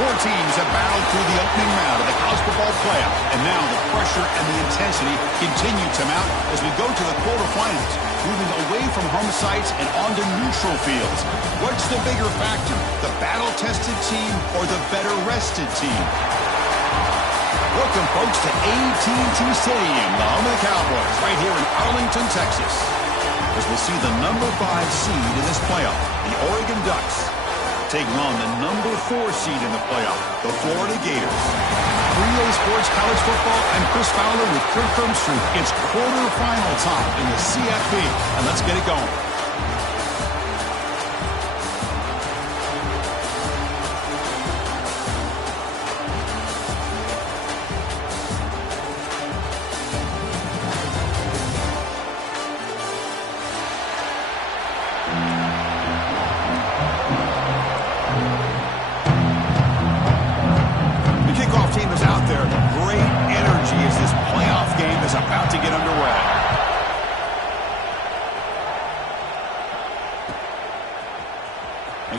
Four teams have battled through the opening round of the college football playoff, and now the pressure and the intensity continue to mount as we go to the quarterfinals, moving away from home sites and onto neutral fields. What's the bigger factor, the battle-tested team or the better-rested team? Welcome, folks, to AT&T Stadium, the home of the Cowboys, right here in Arlington, Texas, as we'll see the number 5 seed in this playoff, the Oregon Ducks, taking on the number 4 seed in the playoff, the Florida Gators. 3A Sports College Football, I'm Chris Fowler with Kirk Crumpstreet. It's quarterfinal time in the CFP, and let's get it going.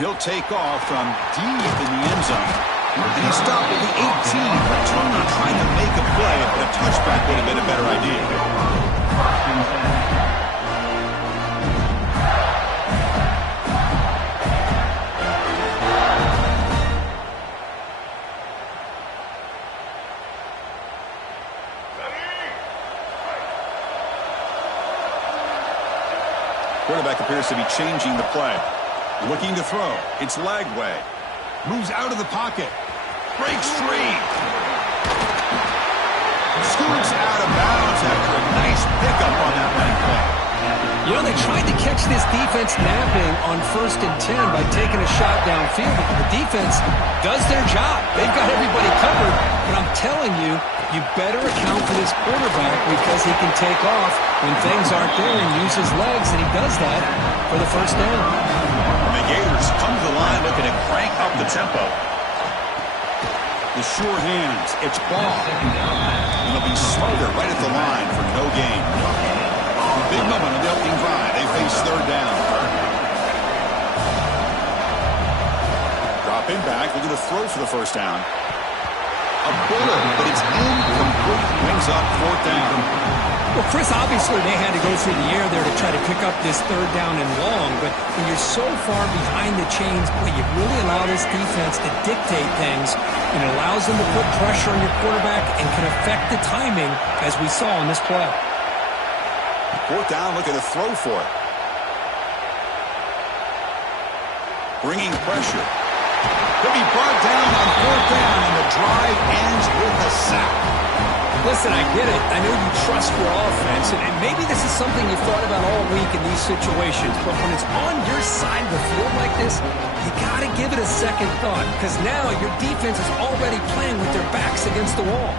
He'll take off from deep in the end zone. And he stopped at the 18. Returner trying to make a play, but a touchback would have been a better idea. Quarterback appears to be changing the play. Looking to throw. It's Lagway. Moves out of the pocket. Breaks free. Scoots out of bounds after a nice pickup on that running play. You know, they tried to catch this defense napping on 1st and 10 by taking a shot downfield, but the defense does their job. They've got everybody covered, but I'm telling you, you better account for this quarterback because he can take off when things aren't there and use his legs, and he does that for the first down. And the Gators come to the line looking to crank up the tempo. The sure hands, it's ball. And they'll be smarter right at the line for no gain. Big moment on the opening drive. They face 3rd down. Dropping back, looking to throw for the first down. A bullet, but it's incomplete. Brings up 4th down. Well, Chris, obviously they had to go through the air there to try to pick up this 3rd down and long, but when you're so far behind the chains, boy, you really allow this defense to dictate things, and it allows them to put pressure on your quarterback and can affect the timing, as we saw in this play. 4th down, looking to throw for it. Bringing pressure. He'll be brought down on 4th down, and the drive ends with a sack. Listen, I get it. I know you trust your offense, and maybe this is something you've thought about all week in these situations, but when it's on your side of the field like this, you got to give it a second thought, because now your defense is already playing with their backs against the wall.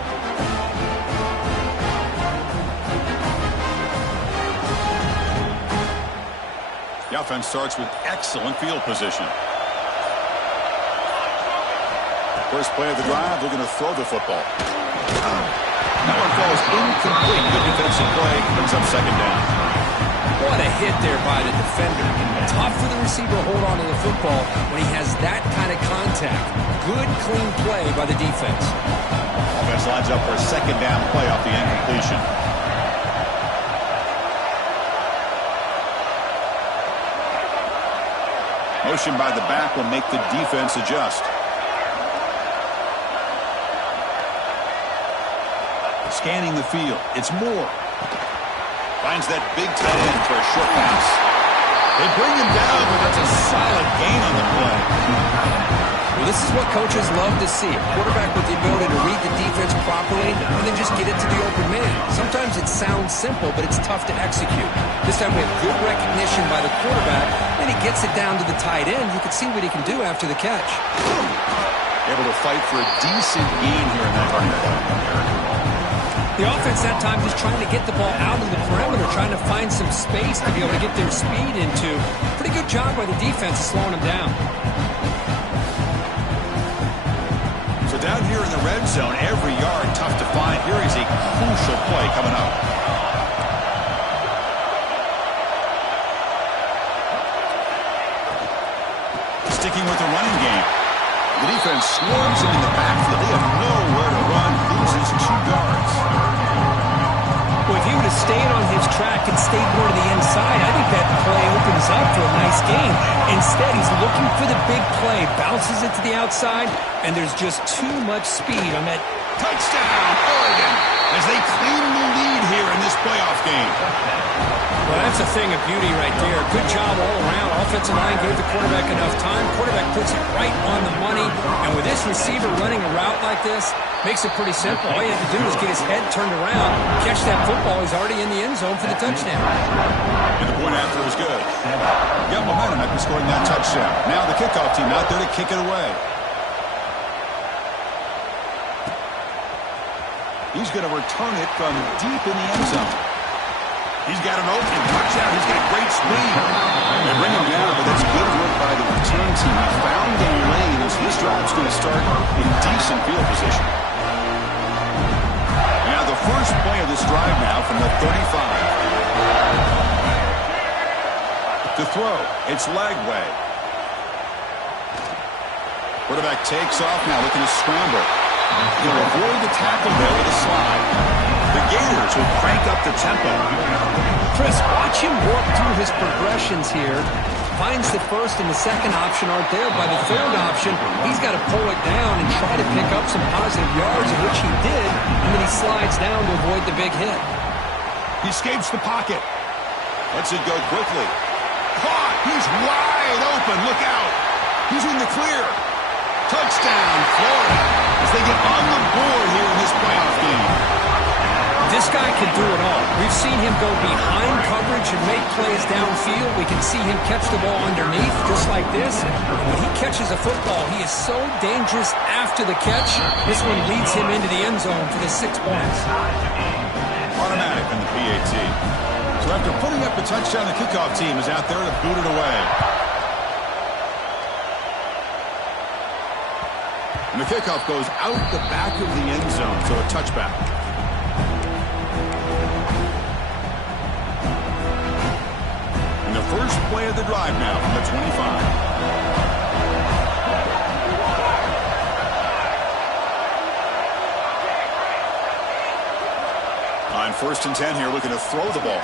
The offense starts with excellent field position. First play of the drive, looking to throw the football. That one falls incomplete. Good defensive play. Brings up 2nd down. What a hit there by the defender. Tough for the receiver to hold on to the football when he has that kind of contact. Good, clean play by the defense. Offense lines up for a 2nd down play off the incompletion. Motion by the back will make the defense adjust. Scanning the field. It's Moore. Finds that big tight end for a short pass. They bring him down, but that's a solid gain on the play. Well, this is what coaches love to see. A quarterback with the ability to read the defense properly and then just get it to the open man. Sometimes it sounds simple, but it's tough to execute. This time we have good recognition by the quarterback, then he gets it down to the tight end. You can see what he can do after the catch. Able to fight for a decent gain here in that running play. The offense that time just trying to get the ball out of the perimeter, trying to find some space to be able to get their speed into. Pretty good job by the defense of slowing them down. So down here in the red zone, every yard tough to find. Here is a crucial play coming up. Sticking with the running game. The defense swarms him in the backfield. They have nowhere to run. Loses 2 yards. Well, if he would have stayed on his track and stayed more to the inside, I think that play opens up for a nice game. Instead, he's looking for the big play, bounces it to the outside, and there's just too much speed on that. Touchdown, Oregon, as they claim the lead here in this playoff game. Well, that's a thing of beauty right there. Good job all around. Offensive line gave the quarterback enough time. Quarterback puts it right on the money. And with this receiver running a route like this, makes it pretty simple. All you have to do is get his head turned around, catch that football. He's already in the end zone for the touchdown. And the point after was good. Got momentum after scoring that touchdown. Now the kickoff team out there to kick it away. He's going to return it from deep in the end zone. He's got an open. Watch out. He's got great speed. They bring him down, but that's good work by the return team. He found the lane as this drive's going to start in decent field position. Now the first play of this drive now from the 35. To throw. It's Lagway. Quarterback takes off now, looking to scramble. He'll avoid the tackle there with a slide. The Gators will crank up the tempo. Chris, watch him work through his progressions here. Finds the first and the second option aren't there. By the third option, he's got to pull it down and try to pick up some positive yards, of which he did, and then he slides down to avoid the big hit. He escapes the pocket. Lets it go quickly. Caught! He's wide open. Look out! He's in the clear. Touchdown, Florida, as they get on the board here in this playoff game. This guy can do it all. We've seen him go behind coverage and make plays downfield. We can see him catch the ball underneath, just like this. When he catches a football, he is so dangerous after the catch. This one leads him into the end zone for the 6 points. Automatic in the PAT. So after putting up the touchdown, the kickoff team is out there to boot it away. And the kickoff goes out the back of the end zone, so a touchback. And the first play of the drive now from the 25. On 1st and 10 here, looking to throw the ball.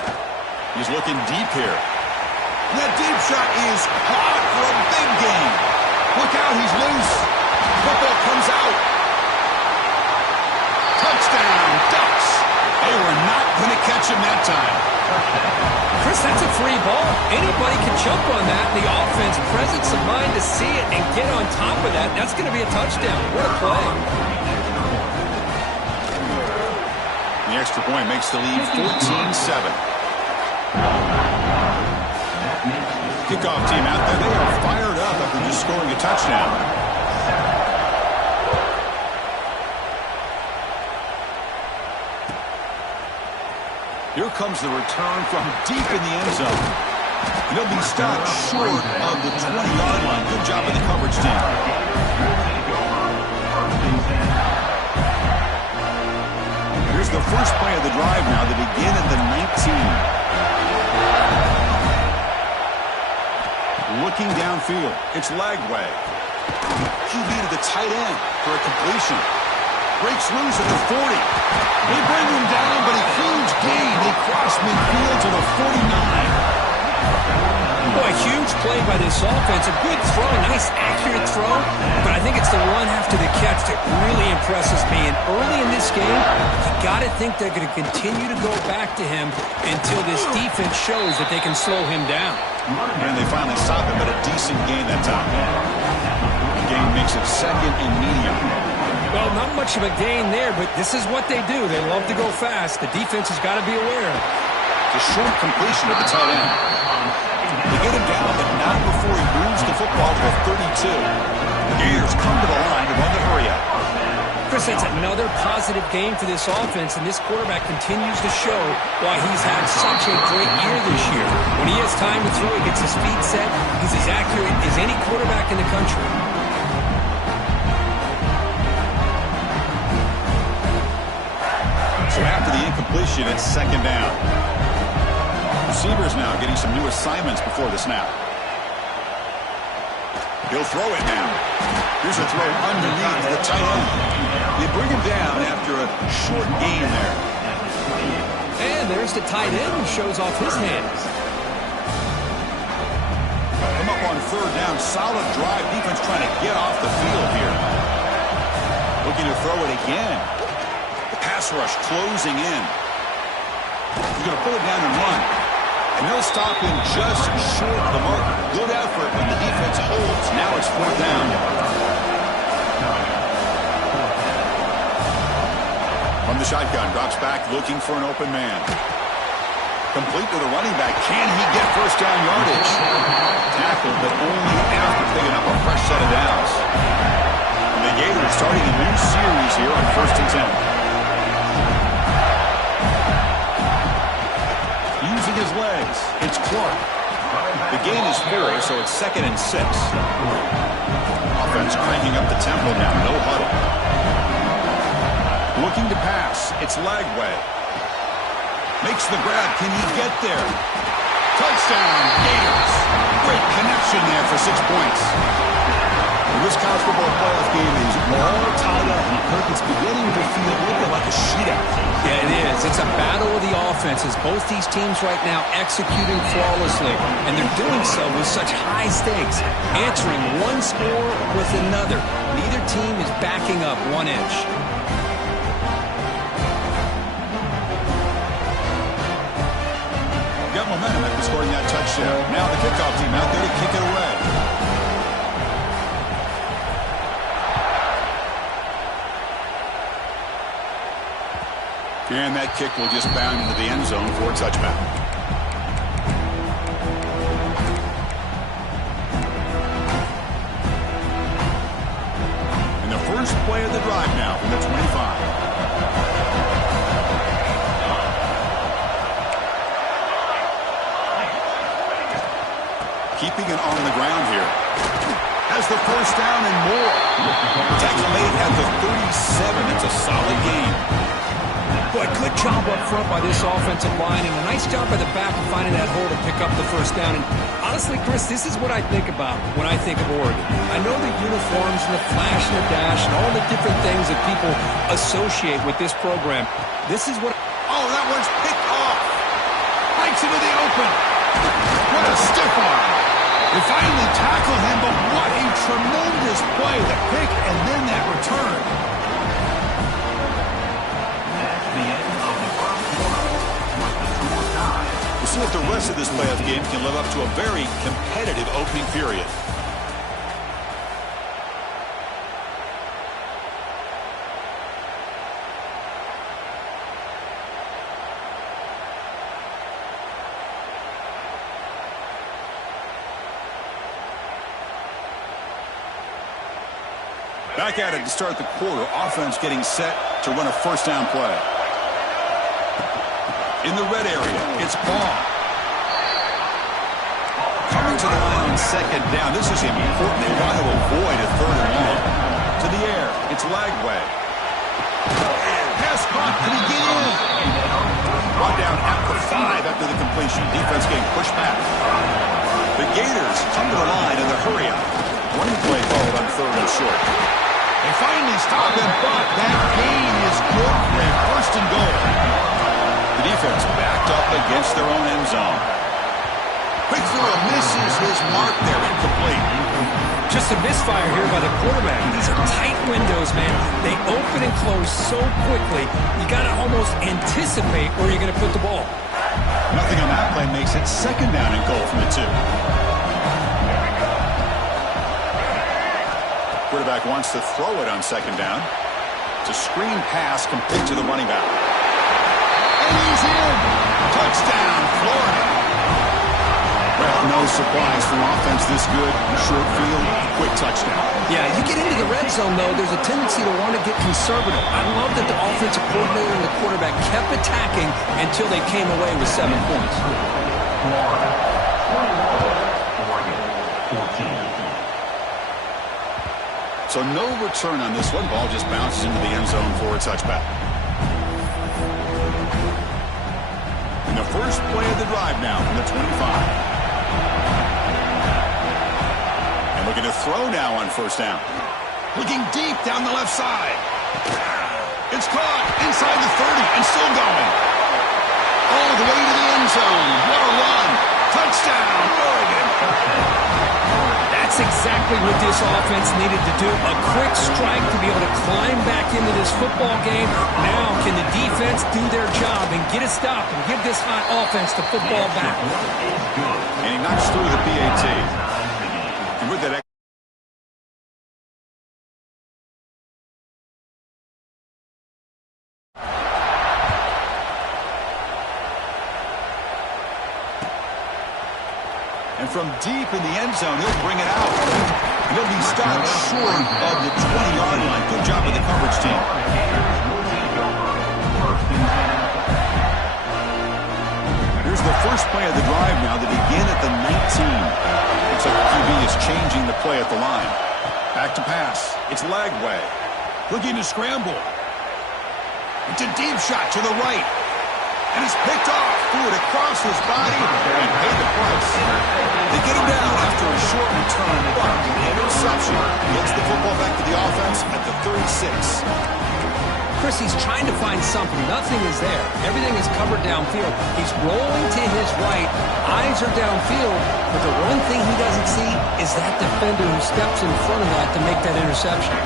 He's looking deep here. And that deep shot is caught for a big gain. Look out, he's loose. Football comes out. Touchdown, Ducks. They were not going to catch him that time. Chris, that's a free ball. Anybody can jump on that. The offense, presence of mind to see it and get on top of that. That's going to be a touchdown. What a play. The extra point makes the lead 14-7. Kickoff team out there. They are fired up after just scoring a touchdown. Here comes the return from deep in the end zone. He'll be stopped short of the 20-yard line. Good job of the coverage team. Here's the first play of the drive now. They begin at the 19. Looking downfield. It's Lagway. QB to the tight end for a completion. Breaks loose at the 40. They bring him down, but a huge gain. They cross midfield to the 49. Boy, huge play by this offense. A good throw, a nice accurate throw, but I think it's the run after the catch that really impresses me. And early in this game, you got to think they're going to continue to go back to him until this defense shows that they can slow him down. And they finally stop him, but a decent gain that time. Gain gain makes it second and medium. Well, not much of a gain there, but this is what they do. They love to go fast. The defense has got to be aware. It's a short completion at the tight end. They get him down, but not before he moves the football to the 32. The Gators come to the line to run the hurry-up. Chris, that's another positive game for this offense, and this quarterback continues to show why he's had such a great year this year. When he has time to throw, he gets his feet set. He's as accurate as any quarterback in the country. So after the incompletion, it's second down. Receivers now getting some new assignments before the snap. He'll throw it now. Here's a throw underneath the tight end. They bring him down after a short gain there. And there's the tight end who shows off his hands. Come up on third down. Solid drive. Defense trying to get off the field here. Looking to throw it again. The pass rush closing in. He's going to pull it down and run. And they'll stop him just short of the mark. Good effort when the defense holds. Now it's fourth down. From the shotgun, drops back looking for an open man. Complete to the running back. Can he get first down yardage? Tackled, but only after picking up a fresh set of downs. And the Gators starting a new series here on 1st and 10. Using his legs, it's Clark. The gain is 4, so it's 2nd and 6. Offense cranking up the tempo now, no huddle. Looking to pass, it's Lagway. Makes the grab, can he get there? Touchdown, Gators. Great connection there for 6 points. This college football playoff game is all tied up, and Kirk, it's beginning to feel a little bit like a shootout. Yeah, it is. It's a battle of the offenses. Both these teams right now executing flawlessly, and they're doing so with such high stakes, answering one score with another. Neither team is backing up 1 inch. Got momentum after scoring that touchdown. Now the kickoff team out there to kick it away. And that kick will just bound into the end zone for a touchback. And the first play of the drive now from the 25. Keeping it on the ground here. Has the first down and more. Tackle made at the 37. It's a solid game. Boy, good job up front by this offensive line, and a nice job by the back of finding that hole to pick up the first down. And honestly, Chris, this is what I think about when I think of Oregon. I know the uniforms and the flash and the dash and all the different things that people associate with this program. This is what... Oh, that one's picked off. Breaks into the open. What a stiff arm. They finally tackle him, but what a tremendous play. The pick and then that return. We'll see if the rest of this playoff game can live up to a very competitive opening period. Back at it to start the quarter. Offense getting set to run a first down play. In the red area, it's Ball. Coming to the line on second down. This is important. They want to avoid a third and long. To the air, it's Lagway. Pass caught. Can he get in? Brought down at the 5 after the completion. Defense getting pushed back. The Gators come to the line in the hurry-up. Running play called on third and short. They finally stop him, but that gain is good for a first and goal. The defense backed up against their own end zone. Quick throw misses his mark there, incomplete. Just a misfire here by the quarterback. These are tight windows, man. They open and close so quickly, you got to almost anticipate where you're going to put the ball. Nothing on that play makes it second down and goal from the 2. Quarterback wants to throw it on second down. It's a screen pass complete to the running back. And he's in. Touchdown, Florida. Well, no surprise from offense this good. Short field, quick touchdown. Yeah, you get into the red zone, though, there's a tendency to want to get conservative. I love that the offensive coordinator and the quarterback kept attacking until they came away with 7 points. So no return on this one. Ball just bounces into the end zone for a touchback. And the first play of the drive now from the 25. And looking to throw now on first down. Looking deep down the left side. It's caught inside the 30 and still going. All the way to the end zone. What a run. Touchdown, Oregon. That's exactly what this offense needed to do. A quick strike to be able to climb back into this football game. Now can the defense do their job and get a stop and give this hot offense the football back? And he knocks through the PAT. And with that... And from deep in the end zone, he'll bring it out. He'll be stopped short of the 20-yard line. Good job with the coverage team. Here's the first play of the drive now to begin at the 19. Looks like the QB is changing the play at the line. Back to pass. It's Lagway. Looking to scramble. It's a deep shot to the right. And he's picked off. Threw it across his body and paid the price. They get him down after a short return, but the interception gets the football back to the offense at the 36. Chris, he's trying to find something. Nothing is there. Everything is covered downfield. He's rolling to his right. Eyes are downfield. But the one thing he doesn't see is that defender who steps in front of that to make that interception.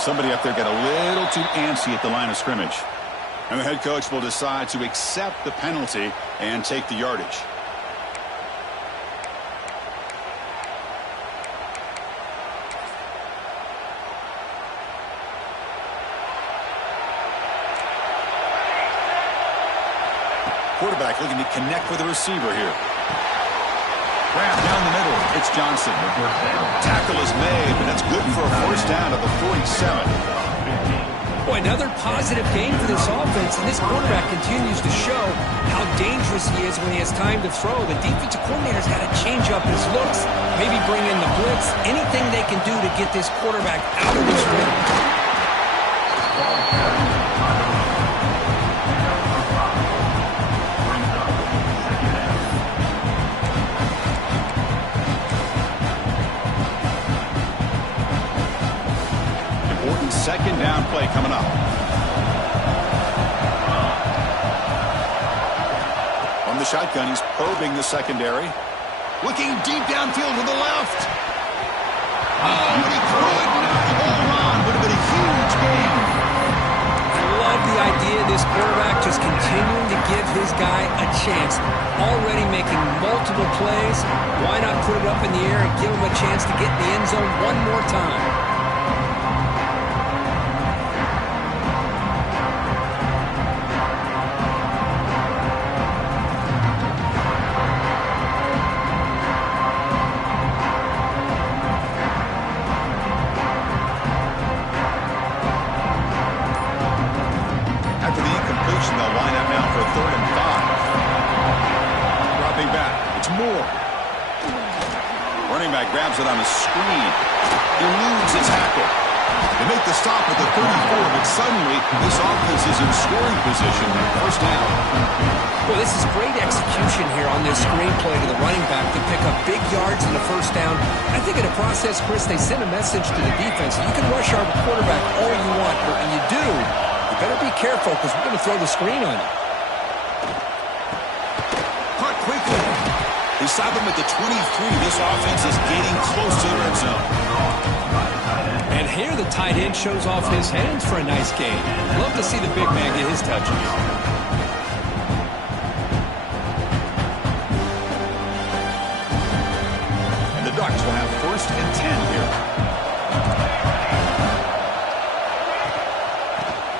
Somebody up there got a little too antsy at the line of scrimmage. And the head coach will decide to accept the penalty and take the yardage. Quarterback looking to connect with the receiver here. Wrap down the middle. It's Johnson. Tackle is made, but that's good for a first down at the 47. Boy, another positive game for this offense, and this quarterback continues to show how dangerous he is when he has time to throw. The defensive coordinator's got to change up his looks, maybe bring in the blitz, anything they can do to get this quarterback out of this rhythm. Second down play coming up. From the shotgun, he's probing the secondary. Looking deep downfield to the left. Oh, but he could not hold on. Would have been a huge game. I love the idea of this quarterback just continuing to give his guy a chance. Already making multiple plays. Why not put it up in the air and give him a chance to get in the end zone one more time? Grabs it on a screen. Eludes a tackle. They make the stop at the 34, but suddenly this offense is in scoring position. First down. Well, this is great execution here on this screen play to the running back to pick up big yards in the first down. I think in the process, Chris, they send a message to the defense. You can rush our quarterback all you want, but when you do, you better be careful because we're going to throw the screen on you. Caught quickly. They stop him at the 23. This offense is getting close to the red zone. And here the tight end shows off his hands for a nice gain. Love to see the big man get his touches.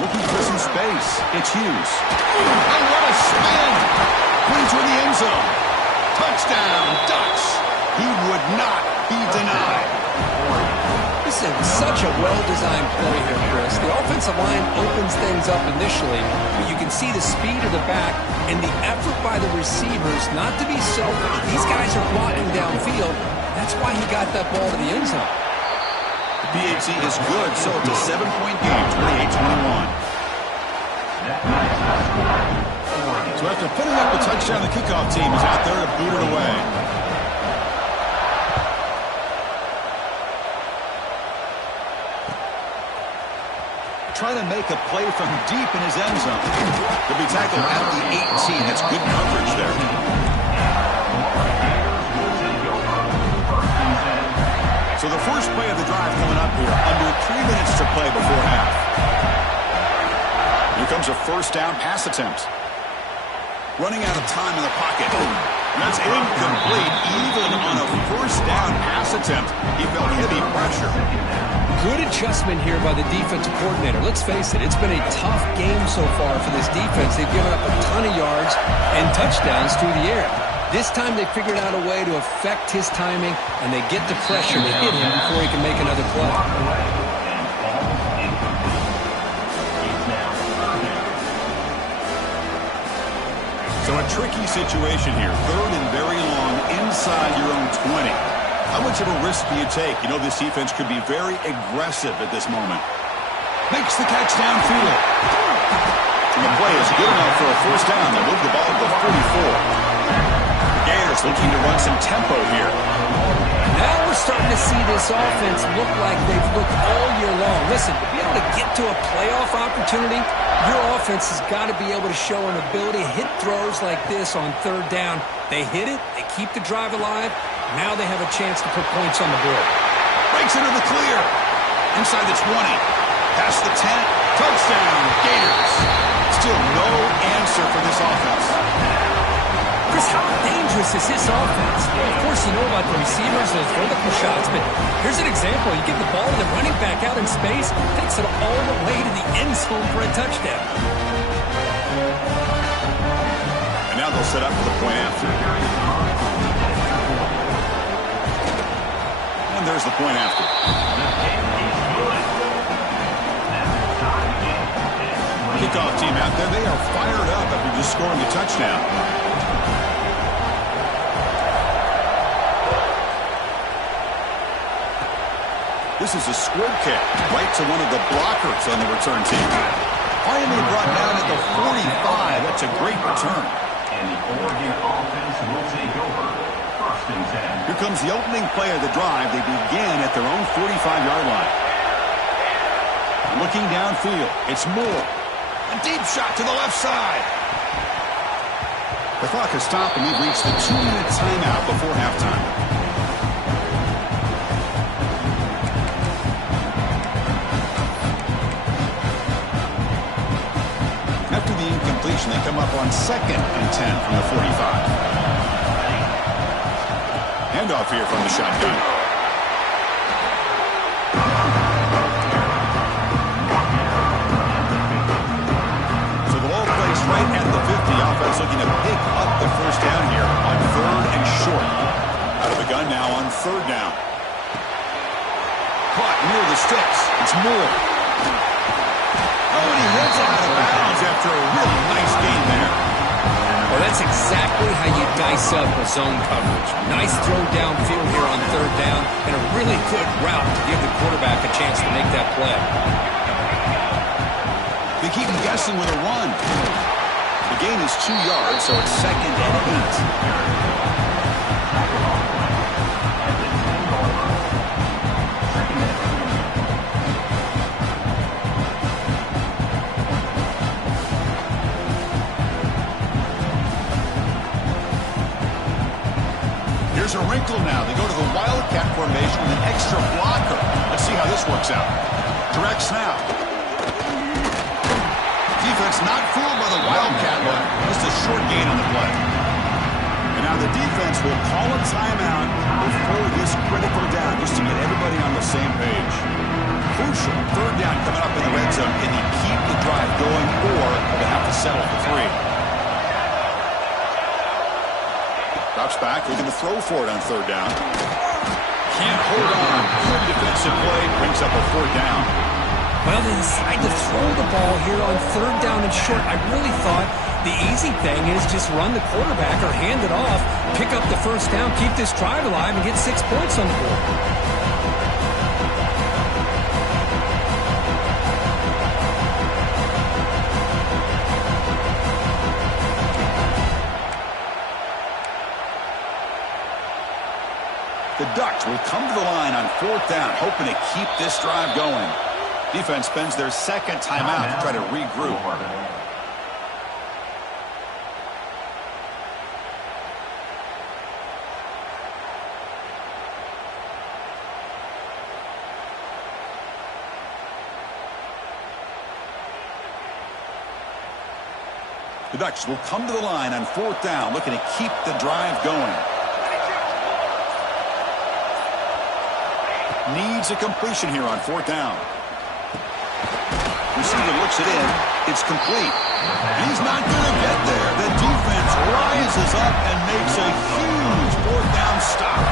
Looking for some space. It's Hughes. And what a spin! Put toward the end zone. Touchdown, Ducks. He would not be denied. This is such a well-designed play here, Chris. The offensive line opens things up initially, but you can see the speed of the back and the effort by the receivers not to be selfish. These guys are blocking downfield. That's why he got that ball to the end zone. The PAT is good, so it's a 7-point game, 28-21. So after putting up the touchdown, the kickoff team is out there to boot it away. Trying to make a play from deep in his end zone. He'll be tackled at the 18. That's good coverage there. So the first play of the drive coming up here. Under 3 minutes to play before half. Here comes a first down pass attempt. Running out of time in the pocket. That's incomplete. Even on a first down pass attempt, he felt heavy pressure. Good adjustment here by the defensive coordinator. Let's face it, it's been a tough game so far for this defense. They've given up a ton of yards and touchdowns through the air. This time they figured out a way to affect his timing, and they get the pressure to hit him before he can make another play. So a tricky situation here. Third and very long inside your own 20. How much of a risk do you take? You know this defense could be very aggressive at this moment. Makes the catch downfield. And the play is good enough for a first down. They move the ball to the 44. Gators looking to run some tempo here. Now we're starting to see this offense look like they've looked all year long. Listen, to be able to get to a playoff opportunity, your offense has got to be able to show an ability to hit throws like this on third down. They hit it, they keep the drive alive. Now they have a chance to put points on the board. Breaks into the clear. Inside the 20. Past the 10. Touchdown, Gators. Still no answer for this offense. Chris, how dangerous is this offense? Well, of course, you know about the receivers, those vertical shots, but here's an example. You give the ball to the running back out in space, takes it all the way to the end zone for a touchdown. And now they'll set up for the point after. And there's the point after. Kickoff team out there, they are fired up after just scoring a touchdown. This is a squib kick right to one of the blockers on the return team. Finally brought down at the 45. That's a great return. And the Oregon offense will take over. First and 10. Here comes the opening play of the drive. They begin at their own 45-yard line. Looking downfield. It's Moore. A deep shot to the left side. The clock has stopped, and we've reached the 2-minute timeout before halftime. After the incompletion, they come up on 2nd and 10 from the 45. Handoff here from the shotgun. So the ball placed right at the 50. Offense looking to pick up the first down here on 3rd and short. Out of the gun now on 3rd down. Caught near the sticks. It's Moore. Oh, and he hits it out of bounds after a really nice gain there. Well, that's exactly how you dice up a zone coverage. Nice throw downfield here on 3rd down, and a really good route to give the quarterback a chance to make that play. They keep him guessing with a run. The gain is 2 yards, so it's 2nd and 8. Here's a wrinkle now. They go to the Wildcat formation with an extra blocker. Let's see how this works out. Direct snap. Defense not fooled by the Wildcat look. Just a short gain on the play. And now the defense will call a timeout before this critical down, just to get everybody on the same page. Crucial 3rd down coming up in the red zone. Can he keep the drive settle for 3. Drops back, looking to throw for it on 3rd down. Can't hold on. Good defensive play, brings up a 4th down. Well, they decide to throw the ball here on 3rd down and short. I really thought the easy thing is just run the quarterback or hand it off, pick up the 1st down, keep this drive alive, and get 6 points on the board. The Ducks will come to the line on 4th down, hoping to keep this drive going. Defense spends their 2nd timeout to try to regroup. The Ducks will come to the line on 4th down, looking to keep the drive going. Needs a completion here on 4th down. Receiver looks it in. It's complete. He's not going to get there. The defense rises up and makes a huge 4th down stop.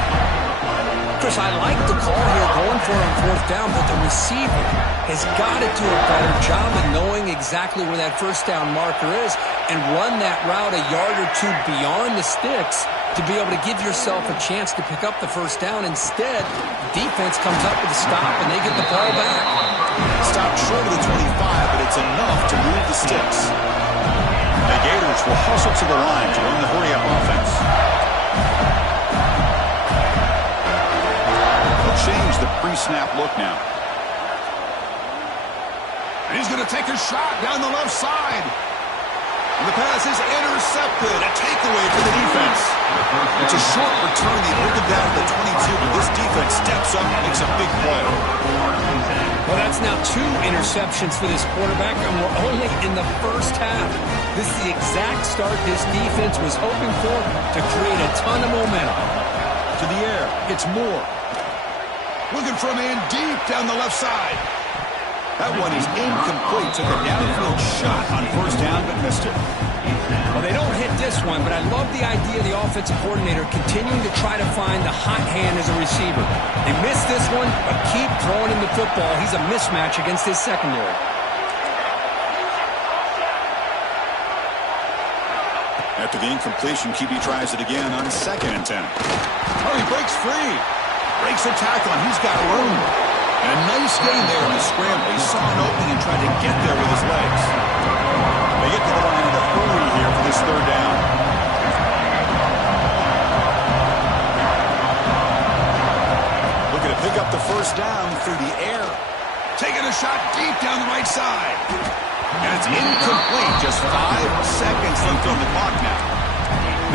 Chris, I like the call here going for it on 4th down, but the receiver has got to do a better job of knowing exactly where that 1st down marker is and run that route a yard or 2 beyond the sticks to be able to give yourself a chance to pick up the 1st down. Instead, defense comes up with a stop, and they get the ball back. Stopped short of the 25, but it's enough to move the sticks. The Gators will hustle to the line to run the hurry-up offense. They'll change the pre-snap look now. And he's going to take a shot down the left side. And the pass is intercepted. A takeaway for the defense. It's a short return. They bring it down to the 22, but this defense steps up and makes a big play. Well, that's now 2 interceptions for this quarterback, and we're only in the 1st half. This is the exact start this defense was hoping for to create a ton of momentum. To the air. It's Moore. Looking for a man deep down the left side. That one is incomplete. Took a downfield shot on 1st down, but missed it. Well, they don't hit this one, but I love the idea of the offensive coordinator continuing to try to find the hot hand as a receiver. They missed this one, but keep throwing him the football. He's a mismatch against his secondary. After the incompletion, QB tries it again on 2nd and 10. Oh, he breaks free. Breaks the tackle, and he's got room. And a nice gain there in the scramble. He saw an opening and tried to get there with his legs. They get to the line in a hurry here for this 3rd down. Looking to pick up the 1st down through the air. Taking a shot deep down the right side. And it's incomplete. Just 5 seconds left on the clock now.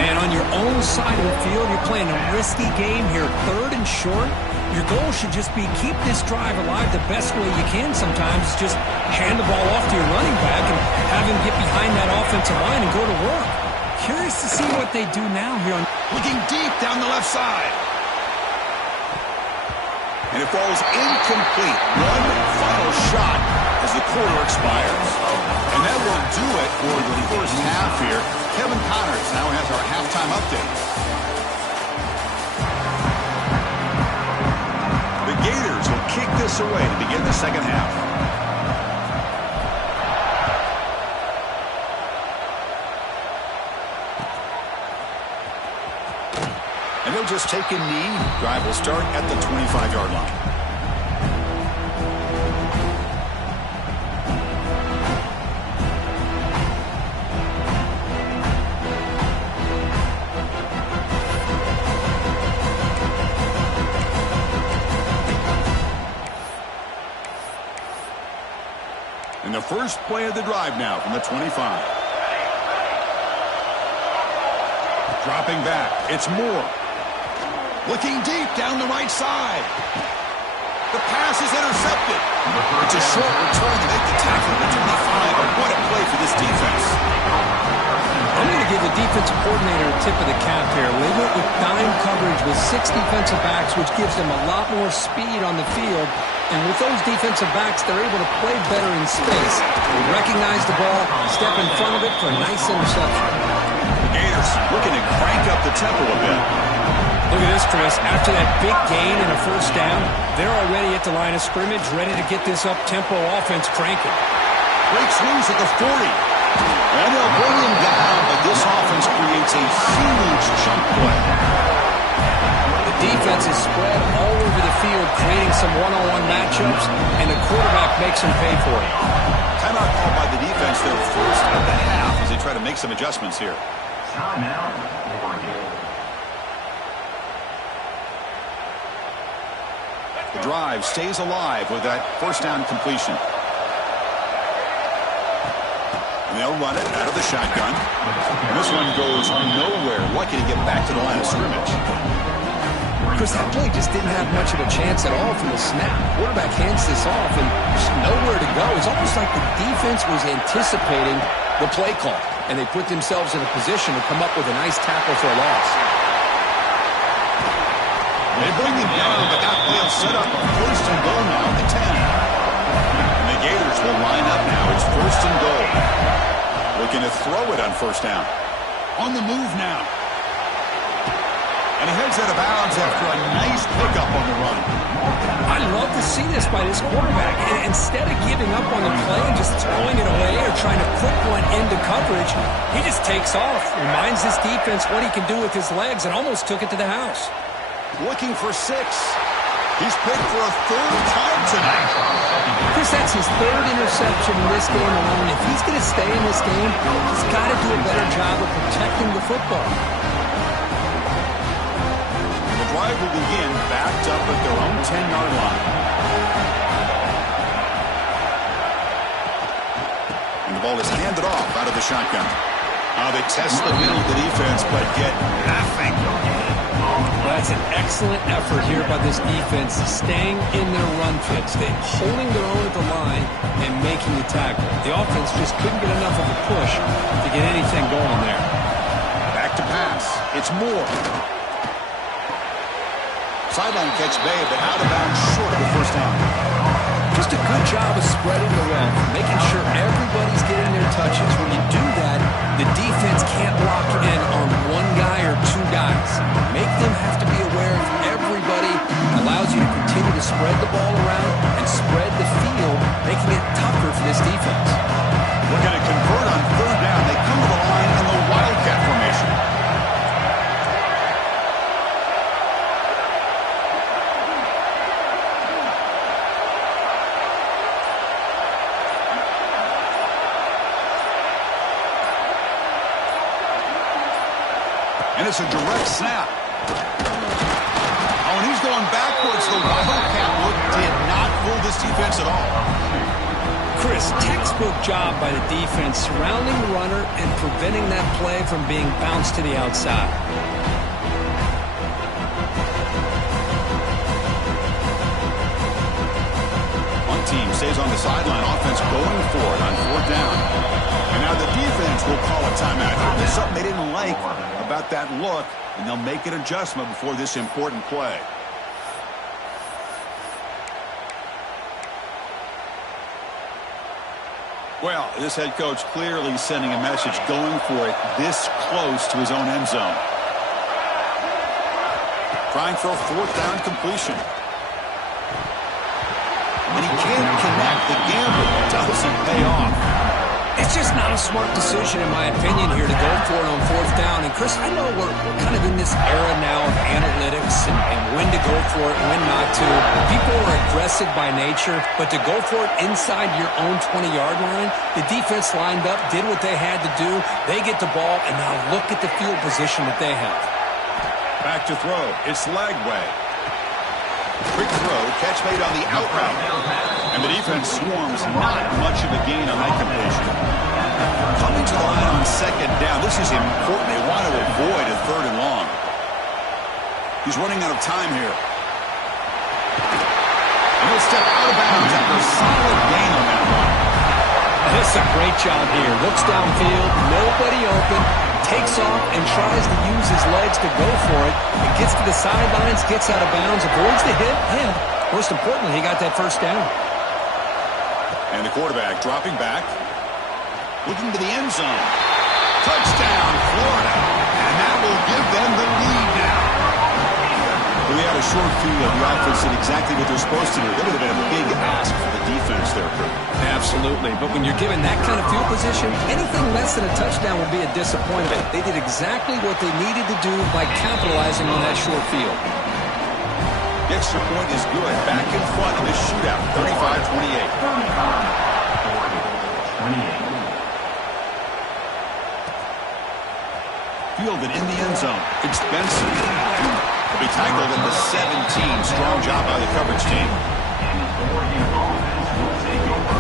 Man, on your own side of the field, you're playing a risky game here. 3rd and short. Your goal should just be keep this drive alive the best way you can sometimes. Just hand the ball off to your running back and have him get behind that offensive line and go to work. Curious to see what they do now here. Looking deep down the left side. And it falls incomplete. One final shot as the quarter expires. And that will do it for the 1st half here. Kevin Connors now has our halftime update. The Gators will kick this away to begin the 2nd half. And they'll just take a knee. Drive will start at the 25-yard line. And the first play of the drive now from the 25. Dropping back. It's Moore. Looking deep down the right side. The pass is intercepted. It's a short return to make the tackle at the 25. But what a play for this defense. I'm going to give the defensive coordinator a tip of the cap here. They went with dime coverage with 6 defensive backs, which gives them a lot more speed on the field. And with those defensive backs, they're able to play better in space. They recognize the ball, step in front of it for a nice interception. The Gators looking to crank up the tempo a bit. Look at this, Chris. After that big gain and a first down, they're already at the line of scrimmage, ready to get this up-tempo offense cranking. Breaks loose at the 40. And they'll bring him down, but this offense creates a huge chunk play. The defense is spread all over the field, creating some one-on-one matchups, and the quarterback makes them pay for it. Timeout called by the defense, their first of the half, as they try to make some adjustments here. Timeout, Oregon. The drive stays alive with that first down completion. And they'll run it out of the shotgun. And this one goes nowhere. Lucky to get back to the line of scrimmage. Chris, that play just didn't have much of a chance at all from the snap. Quarterback hands this off and just nowhere to go. It's almost like the defense was anticipating the play call, and they put themselves in a position to come up with a nice tackle for a loss. They bring him down, but that play will set up a first and goal now at the 10. And the Gators will line up now. It's first and goal. Looking to throw it on first down. On the move now. And he heads out of bounds after a nice pickup on the run. I love to see this by this quarterback. And instead of giving up on the play and just throwing it away or trying to put one into coverage, he just takes off, reminds this defense what he can do with his legs, and almost took it to the house. Looking for 6. He's picked for a 3rd time tonight. Chris, that's his 3rd interception in this game alone. If he's going to stay in this game, he's got to do a better job of protecting the football. The drive will begin backed up at their own 10-yard line. And the ball is handed off out of the shotgun. They test the middle of the defense, but get nothing. That's an excellent effort here by this defense, staying in their run fits. They're holding their own at the line and making the tackle. The offense just couldn't get enough of a push to get anything going there. Back to pass. It's Moore. Sideline catch made, but out of bounds short of the first down. Just a good job of spreading the wealth, making sure everybody's getting their touches. When you do that, the defense can't lock in on one guy or 2 guys. Make them have to be aware of everybody. Allows you to continue to spread the ball around and spread the field, making it tougher for this defense. We're going to convert on 3rd down. They come to the line in the Wildcat formation. And it's a direct snap. And he's going backwards. The Wildcat look did not fool this defense at all. Chris, textbook job by the defense, surrounding the runner and preventing that play from being bounced to the outside. One team stays on the sideline. Offense going for it on 4th down. And now the defense will call a timeout. There's something they didn't like about that look, and they'll make an adjustment before this important play. Well, this head coach clearly sending a message, going for it this close to his own end zone. Trying for a 4th down completion. And he can't connect. The gamble doesn't pay off. It's just not a smart decision, in my opinion, here to go for it on 4th down. And, Chris, I know we're kind of in this era now of analytics and when to go for it and when not to. People are aggressive by nature, but to go for it inside your own 20-yard line, the defense lined up, did what they had to do. They get the ball, and now look at the field position that they have. Back to throw. It's Lagway. Quick throw, catch made on the out route. And the defense swarms, not much of a gain on that completion. Coming to the line on 2nd down. This is important. They want to avoid a 3rd and long. He's running out of time here. And he'll step out of bounds after a solid gain on that one. This is a great job here. Looks downfield, nobody open, takes off and tries to use his legs to go for it. It gets to the sidelines, gets out of bounds, avoids the hit, and most importantly, he got that first down. And the quarterback dropping back, looking to the end zone. Touchdown, Florida. And that will give them the lead now. We had a short field. The offense did exactly what they're supposed to do. That would have been a big ask for the defense there, Kurt. Absolutely. But when you're given that kind of field position, anything less than a touchdown will be a disappointment. They did exactly what they needed to do by capitalizing on that short field. The extra point is good. Back in front of this shootout, 35-28. 28. Fielded in the end zone. It's Benson. He'll be tackled at the 17. Strong job by the coverage team. And the Oregon offense will take over.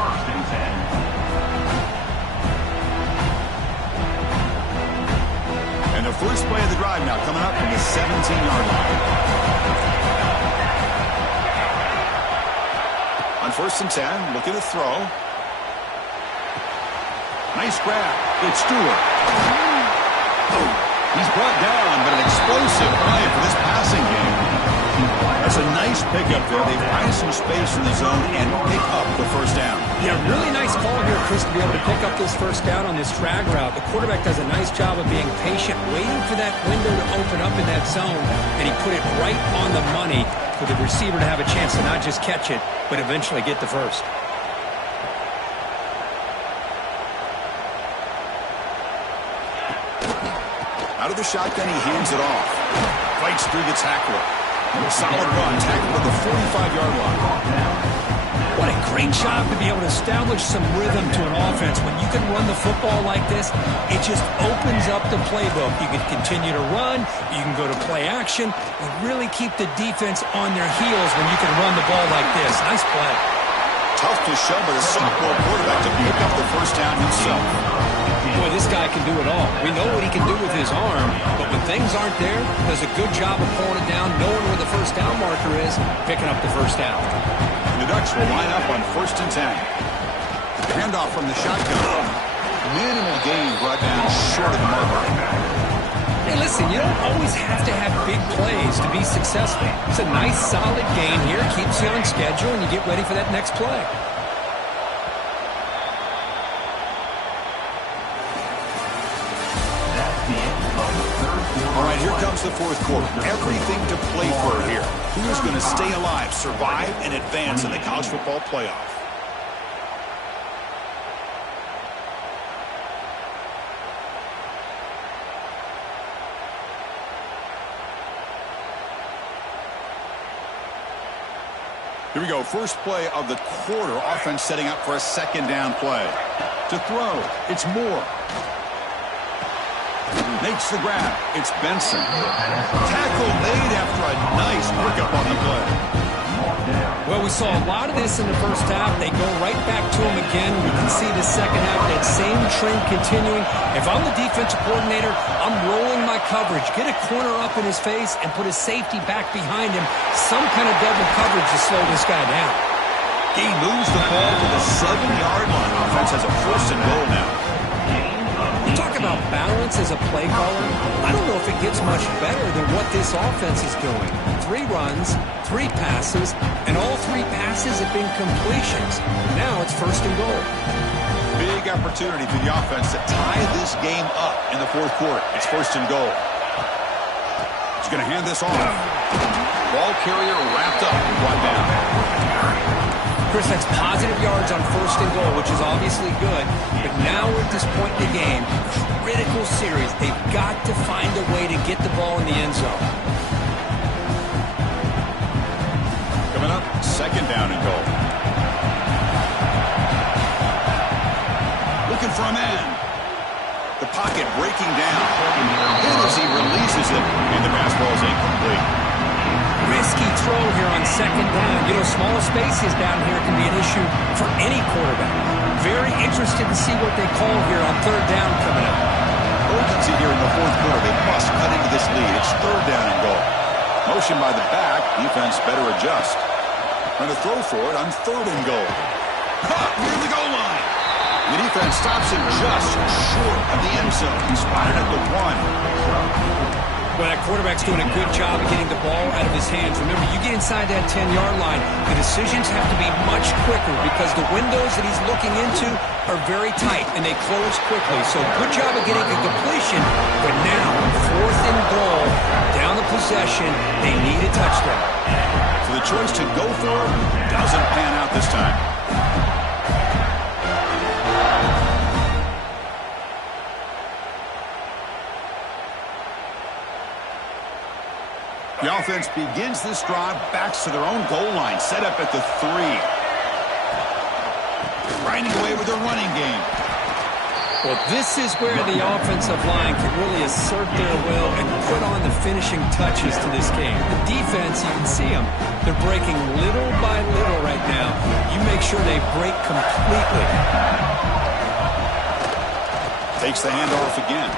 First and 10. And the first play of the drive now coming up from the 17-yard line. On first and 10, looking to throw. Nice grab. It's Stewart. He's brought down, but an explosive play for this passing game. That's a nice pickup there. They find some space in the zone and pick up the first down. Yeah, really nice call here, Chris, to be able to pick up this first down on this drag route. The quarterback does a nice job of being patient, waiting for that window to open up in that zone, and he put it right on the money for the receiver to have a chance to not just catch it, but eventually get the first. Out of the shotgun, he hands it off. Fights through the tackler. Solid run, tackled at the 45-yard line. What a great job to be able to establish some rhythm to an offense. When you can run the football like this, it just opens up the playbook. You can continue to run, you can go to play action, and really keep the defense on their heels when you can run the ball like this. Nice play. Tough to shove by the sophomore quarterback to pick up the first down himself. Boy, this guy can do it all. We know what he can do with his arm, but when things aren't there, does a good job of pulling it down, knowing where the first down marker is, picking up the first down. The Ducks will line up on first and 10. Handoff from the shotgun. Minimal gain brought down short of the marker. Hey, listen, you don't always have to have big plays to be successful. It's a nice, solid gain here. Keeps you on schedule, and you get ready for that next play. All right, here comes the fourth quarter. Everything to play for here. Who's going to stay alive, survive, and advance in the college football playoff? Here we go. First play of the quarter. Offense setting up for a second down play. To throw, it's Moore. Makes the grab. It's Benson. Tackle made after a nice pickup on the play. Well, we saw a lot of this in the first half. They go right back to him again. We can see the second half, that same trend continuing. If I'm the defensive coordinator, I'm rolling my coverage. Get a corner up in his face and put his safety back behind him. Some kind of double coverage to slow this guy down. He moves the ball to the 7-yard line. Offense has a first and goal now. You talk about balance as a play caller. I don't know if it gets much better than what this offense is doing. 3 runs, 3 passes, and all 3 passes have been completions. Now it's first and goal. Big opportunity for the offense to tie this game up in the fourth quarter. It's first and goal. He's going to hand this off. Ball carrier wrapped up and brought down. Chris, that's positive yards on first and goal, which is obviously good. But now we're at this point in the game, critical series. They've got to find a way to get the ball in the end zone. Coming up, second down and goal. Looking for a man. The pocket breaking down. And as he releases it, and the pass ball is incomplete. Risky throw here on second down. You know, small spaces down here can be an issue for any quarterback. Very interested to see what they call here on third down coming up. Urgency here in the fourth quarter. They must cut into this lead. It's third down and goal. Motion by the back. Defense better adjust. Trying to throw for it on third and goal. Caught near the goal line. The defense stops him just short of the end zone. He spotted at the 1. Well, that quarterback's doing a good job of getting the ball out of his hands. Remember, you get inside that 10-yard line, the decisions have to be much quicker because the windows that he's looking into are very tight, and they close quickly. So good job of getting a completion, but now, 4th and goal, down the possession, they need a touchdown. So the choice to go for it doesn't pan out this time. The offense begins this drive, backs to their own goal line, set up at the 3. Grinding away with their running game. Well, this is where the offensive line can really assert their will and put on the finishing touches to this game. The defense, you can see them. They're breaking little by little right now. You make sure they break completely. Takes the handoff again.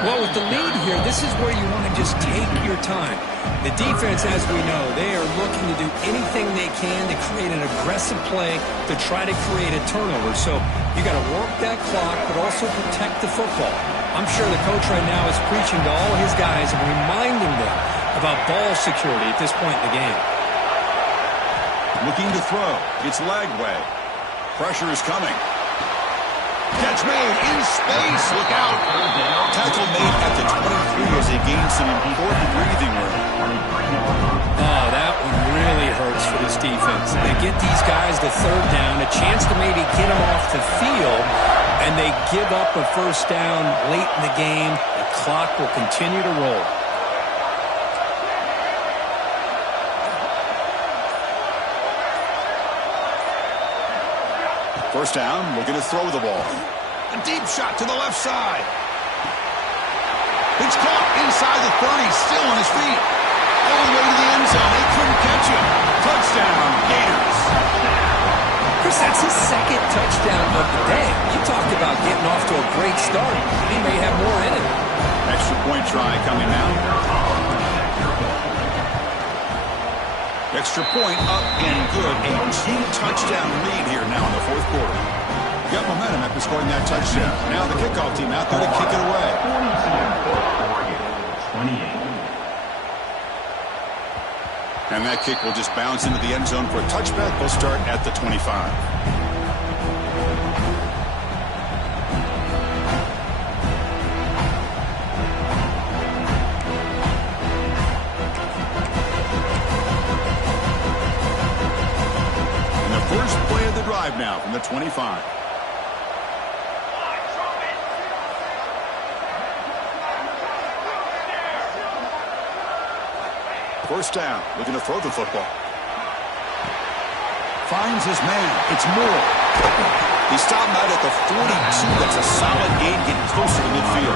Well, with the lead here, this is where you want to just take your time. The defense, as we know, they are looking to do anything they can to create an aggressive play to try to create a turnover. So you got to work that clock, but also protect the football. I'm sure the coach right now is preaching to all his guys and reminding them about ball security at this point in the game. Looking to throw. It's Lagway. Pressure is coming. Catch made in space. Look out. Tackle made at the 23 as they gain some important breathing room. Oh, that one really hurts for this defense. They get these guys the 3rd down, a chance to maybe get them off the field, and they give up a 1st down late in the game. The clock will continue to roll. First down, looking to throw the ball. A deep shot to the left side. It's caught inside the 30, still on his feet. All the way to the end zone. They couldn't catch him. Touchdown, Gators. Chris, that's his 2nd touchdown of the day. You talked about getting off to a great start. He may have more in it. Extra point try coming now. Extra point up and good. A 2-touchdown lead here now in the 4th quarter. Got momentum after scoring that touchdown. Now the kickoff team out there to kick it away. 28. And that kick will just bounce into the end zone for a touchback. They'll start at the 25. And the first play of the drive now from the 25. First down, looking to throw the football. Finds his man. It's Moore. He stopped out at the 42. That's a solid gain, getting closer to midfield.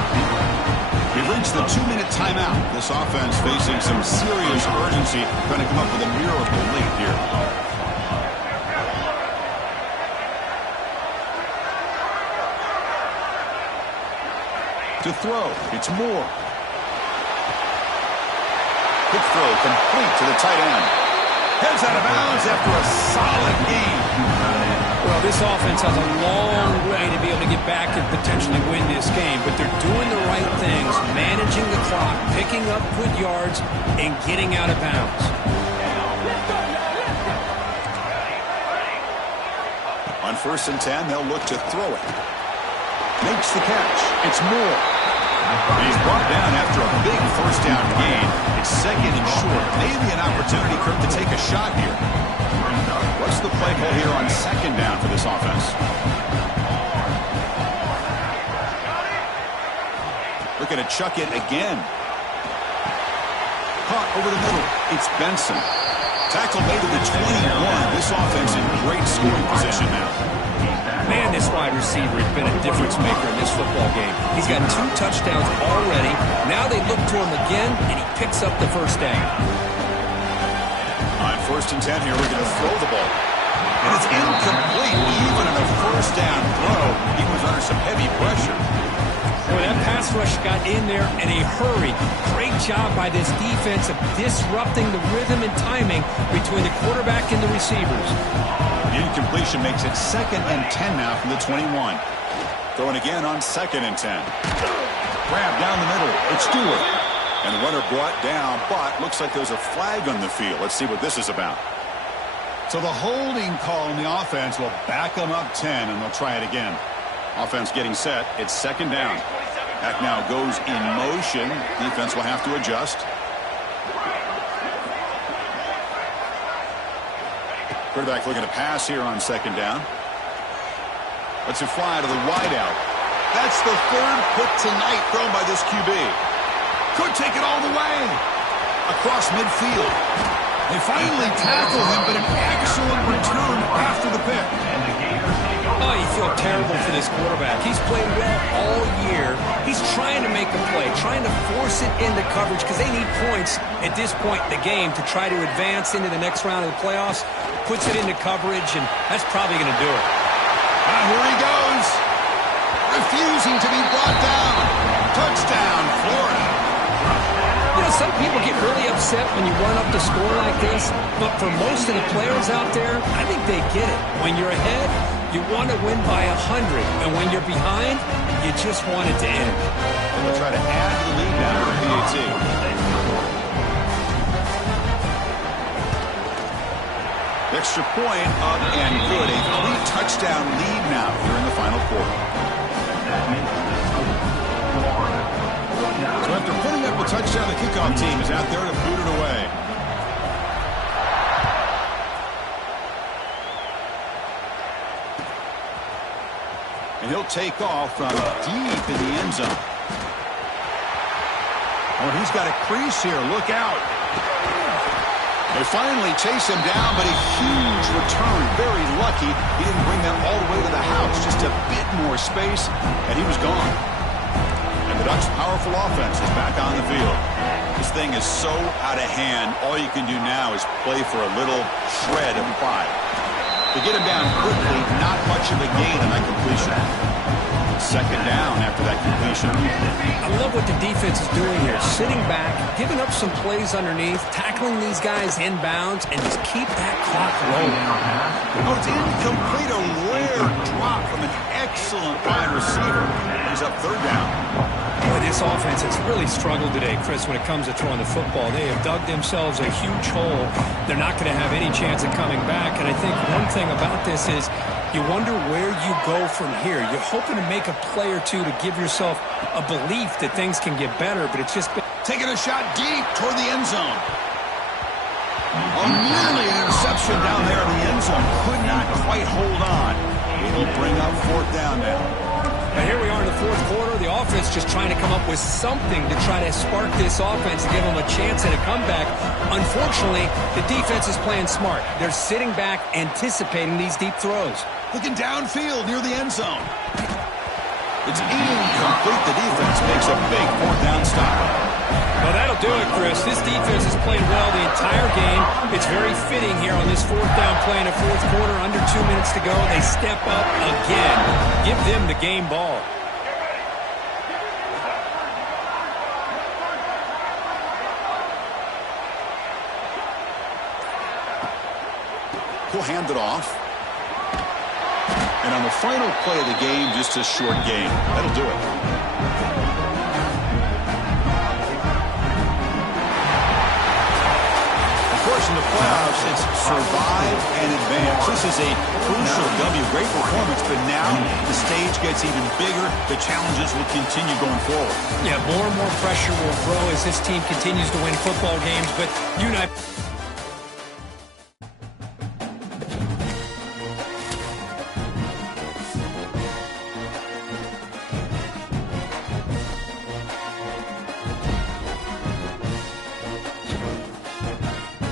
We've reached the 2-minute timeout. This offense facing some serious urgency, trying to come up with a miracle lead here. To throw, it's Moore. Quick throw complete to the tight end. Heads out of bounds after a solid gain. Well, this offense has a long way to be able to get back and potentially win this game, but they're doing the right things, managing the clock, picking up good yards, and getting out of bounds. On 1st and 10, they'll look to throw it. Makes the catch. It's Moore. And he's brought down after a big 1st down gain. It's 2nd and short. Maybe an opportunity, Kirk, to take a shot here. What's the play call here on 2nd down for this offense? Looking to chuck it again. Caught over the middle. It's Benson. Tackle made to the 21. This offense in great scoring position now. Man, this wide receiver has been a difference maker in this football game. He's got 2 touchdowns already. Now they look to him again, and he picks up the 1st down. On 1st and 10 here, we're going to throw the ball. And it's incomplete. Even on a 1st down throw, he was under some heavy pressure. Boy, that pass rush got in there in a hurry. Great job by this defense of disrupting the rhythm and timing between the quarterback and the receivers. The incompletion makes it 2nd and 10 now from the 21. Throwing again on 2nd and 10. Grab down the middle. It's Stewart. And the runner brought down, but looks like there's a flag on the field. Let's see what this is about. So the holding call on the offense will back them up 10, and they'll try it again. Offense getting set. It's 2nd down. Back now goes in motion. Defense will have to adjust. Quarterback looking to pass here on 2nd down. Lets it fly to the wideout. That's the 3rd pick tonight thrown by this QB. Could take it all the way. Across midfield. They finally tackle him, but an excellent return after the pick. Oh, you feel terrible for this quarterback. He's played well all year. He's trying to make a play, trying to force it into coverage because they need points at this point in the game to try to advance into the next round of the playoffs. Puts it into coverage, and that's probably going to do it. Here he goes. Refusing to be brought down. Touchdown, Florida. You know, some people get really upset when you run up the score like this, but for most of the players out there, I think they get it. When you're ahead, you want to win by 100, and when you're behind, you just want it to end. And we'll try to add to the lead now for PAT. Extra point up and good. A 3-touchdown lead now here in the final quarter. So after putting up a touchdown, the kickoff team is out there to boot it away. And he'll take off from deep in the end zone. Oh, he's got a crease here. Look out. They finally chase him down, but a huge return. Very lucky he didn't bring them all the way to the house. Just a bit more space, and he was gone. And the Ducks' powerful offense is back on the field. This thing is so out of hand, all you can do now is play for a little shred of pride. To get him down quickly, not much of a gain on that completion. 2nd down after that completion. I love what the defense is doing here. Sitting back, giving up some plays underneath, tackling these guys inbounds, and just keep that clock rolling. Oh, it's incomplete. A rare drop from an excellent wide receiver. He's up 3rd down. Boy, this offense has really struggled today, Chris, when it comes to throwing the football. They have dug themselves a huge hole. They're not going to have any chance of coming back. And I think one thing about this is you wonder where you go from here. You're hoping to make a play or two to give yourself a belief that things can get better, but it's just been... Taking a shot deep toward the end zone. Oh, nearly an interception down there in the end zone. Could not quite hold on. It'll bring up 4th down now. But here we are in the 4th quarter. The offense just trying to come up with something to try to spark this offense and give them a chance at a comeback. Unfortunately, the defense is playing smart. They're sitting back, anticipating these deep throws. Looking downfield near the end zone. It's incomplete. The defense makes a big 4th down stop. Well, that'll do it, Chris. This defense has played well the entire game. It's very fitting here on this 4th down play in the 4th quarter. Under 2 minutes to go. They step up again. Give them the game ball. He'll hand it off. And on the final play of the game, just a short gain. That'll do it. Of course, in the playoffs, it's survive and advance. This is a crucial W. Great performance, but now the stage gets even bigger. The challenges will continue going forward. Yeah, more and more pressure will grow as this team continues to win football games, but you and I...